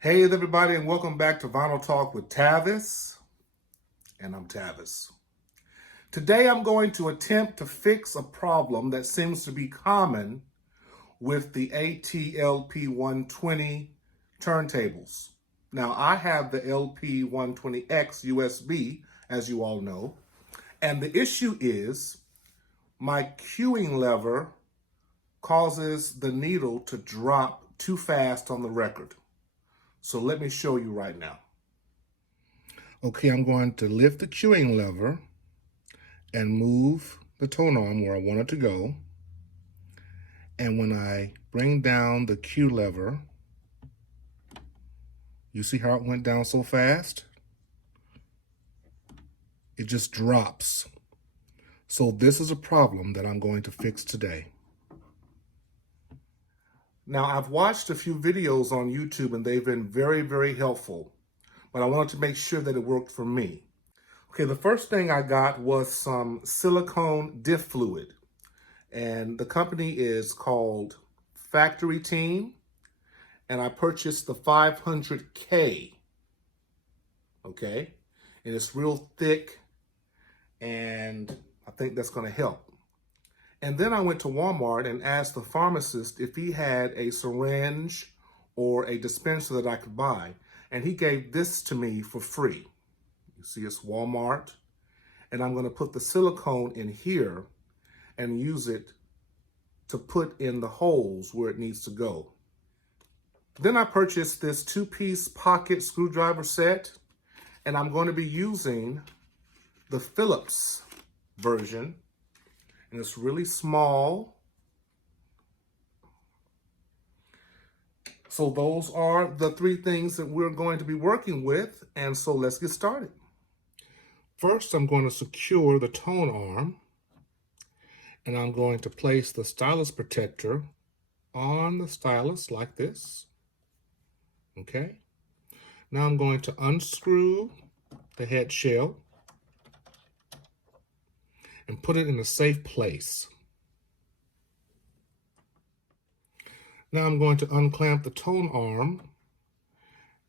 Hey everybody, and welcome back to Vinyl Talk with Tavis, and I'm Tavis. Today I'm going to attempt to fix a problem that seems to be common with the AT-LP120 turntables. Now I have the LP120XUSB, as you all know, and the issue is my cueing lever causes the needle to drop too fast on the record. So let me show you right now. Okay, I'm going to lift the cueing lever and move the tone arm where I want it to go. And when I bring down the cue lever, you see how it went down so fast? It just drops. So this is a problem that I'm going to fix today. Now, I've watched a few videos on YouTube and they've been very, very helpful, but I wanted to make sure that it worked for me. Okay, the first thing I got was some Silicone Dip Fluid, and the company is called Factory Team, and I purchased the 500K, okay? And it's real thick, and I think that's gonna help. And then I went to Walmart and asked the pharmacist if he had a syringe or a dispenser that I could buy. And he gave this to me for free. You see, it's Walmart. And I'm gonna put the silicone in here and use it to put in the holes where it needs to go. Then I purchased this 2-piece pocket screwdriver set, and I'm going to be using the Phillips version. And it's really small. So those are the 3 things that we're going to be working with. And so let's get started. First, I'm going to secure the tone arm. And I'm going to place the stylus protector on the stylus like this. Okay. Now I'm going to unscrew the head shell and put it in a safe place. Now I'm going to unclamp the tone arm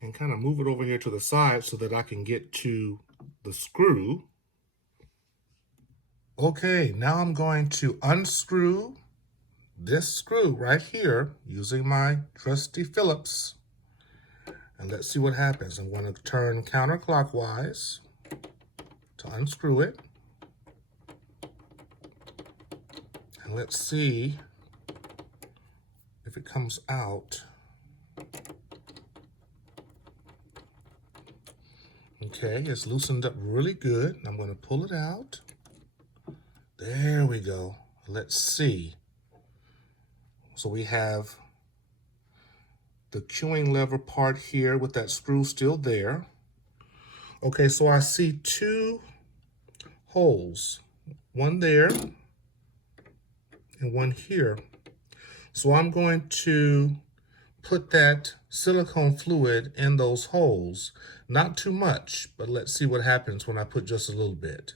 and kind of move it over here to the side so that I can get to the screw. Okay, now I'm going to unscrew this screw right here using my trusty Phillips. And let's see what happens. I'm going to turn counterclockwise to unscrew it. And let's see if it comes out. Okay, it's loosened up really good. I'm going to pull it out. There we go. Let's see. So we have the cueing lever part here with that screw still there. Okay, so I see 2 holes. One there and one here. So I'm going to put that silicone fluid in those holes. Not too much, but let's see what happens when I put just a little bit.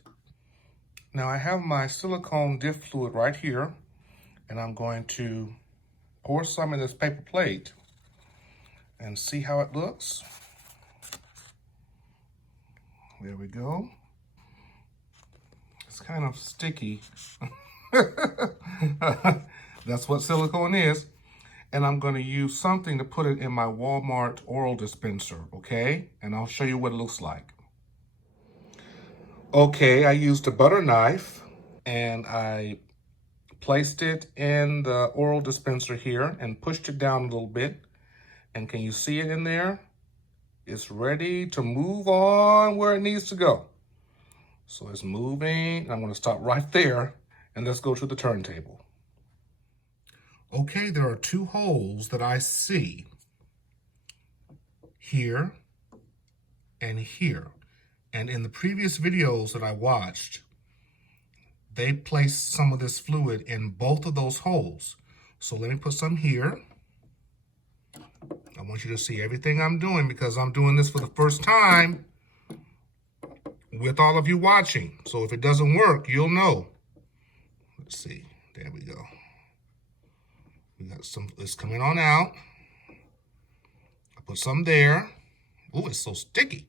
Now I have my silicone dip fluid right here, and I'm going to pour some in this paper plate and see how it looks. There we go. It's kind of sticky. That's what silicone is. And I'm going to use something to put it in my Walmart oral dispenser, okay? And I'll show you what it looks like. Okay, I used a butter knife and I placed it in the oral dispenser here and pushed it down a little bit. And can you see it in there? It's ready to move on where it needs to go. So it's moving. I'm going to stop right there and let's go to the turntable. Okay, there are 2 holes that I see here and here. And in the previous videos that I watched, they placed some of this fluid in both of those holes. So let me put some here. I want you to see everything I'm doing because I'm doing this for the first time with all of you watching. So if it doesn't work, you'll know. Let's see. There we go. We got some, it's coming on out. I Put some there. Oh, it's so sticky.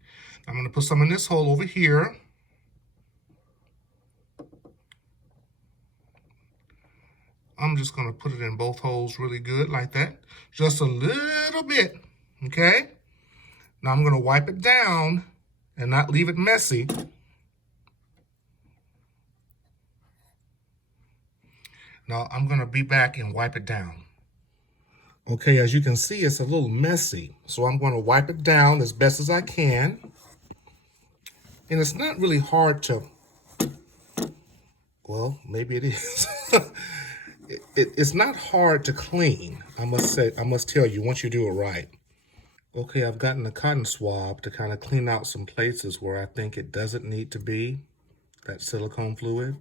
I'm going to put some in this hole over here. I'm just going to put it in both holes really good like that. Just a little bit, okay? Now I'm going to wipe it down and not leave it messy. Now I'm going to be back and wipe it down. Okay, as you can see, it's a little messy. So I'm going to wipe it down as best as I can. And it's not really hard to, well, maybe it is. It's not hard to clean, I must tell you, once you do it right. Okay, I've gotten a cotton swab to kind of clean out some places where I think it doesn't need to be, that silicone fluid.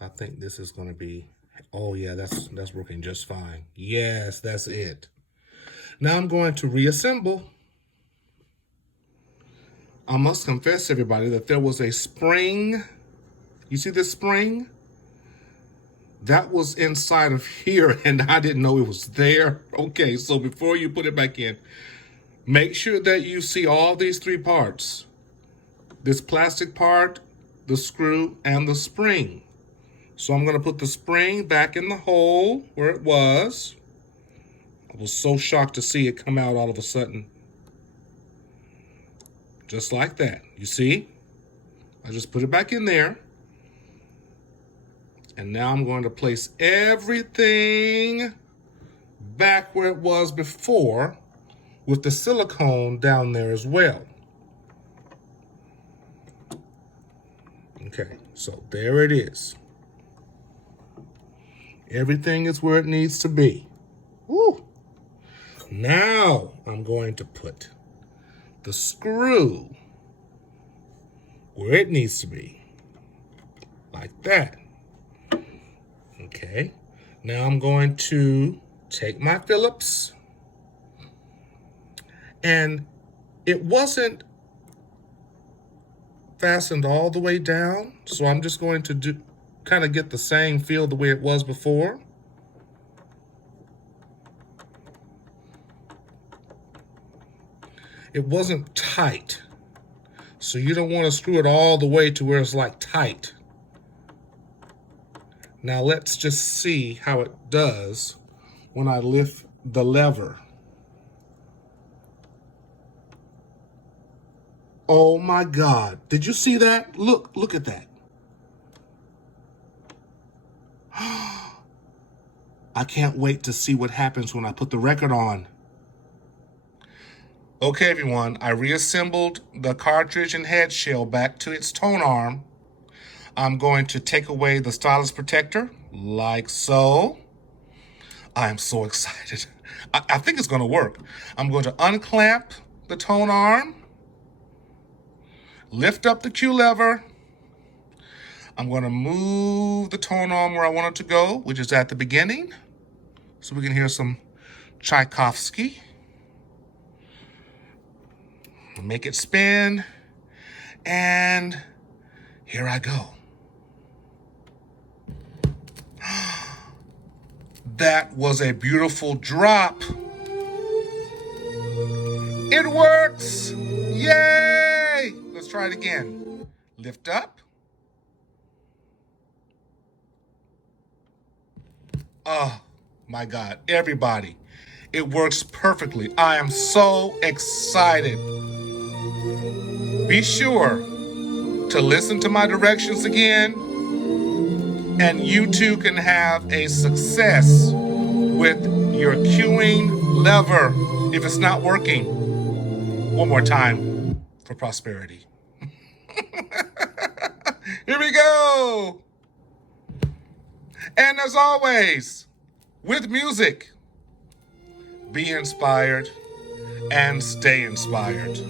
I think this is going to be, oh yeah, that's working just fine. Yes, that's it. Now I'm going to reassemble. I must confess, everybody, that there was a spring. You see this spring? That was inside of here, and I didn't know it was there. Okay, so before you put it back in, make sure that you see all these three parts. This plastic part, the screw, and the spring. So I'm going to put the spring back in the hole where it was. I was so shocked to see it come out all of a sudden. Just like that. You see? I just put it back in there. And now I'm going to place everything back where it was before with the silicone down there as well. Okay, so there it is. Everything is where it needs to be. Woo. Now I'm going to put the screw where it needs to be, like that. Okay, now I'm going to take my Phillips, and it wasn't fastened all the way down, so I'm just going to kind of get the same feel the way it was before. It wasn't tight, so you don't want to screw it all the way to where it's like tight. Now let's just see how it does when I lift the lever. Oh my God, did you see that? Look at that. I can't wait to see what happens when I put the record on. Okay, everyone, I reassembled the cartridge and head shell back to its tone arm. I'm going to take away the stylus protector, like so. I am so excited. I think it's going to work. I'm going to unclamp the tone arm, lift up the Q lever. I'm going to move the tone arm where I want it to go, which is at the beginning, so we can hear some Tchaikovsky. Make it spin, and here I go. That was a beautiful drop. It works! Yay! Let's try it again. Lift up. Oh my God, everybody. It works perfectly. I am so excited. Be sure to listen to my directions again, and you too can have a success with your cueing lever if it's not working. One more time for prosperity. Here we go. And as always, with music, be inspired and stay inspired.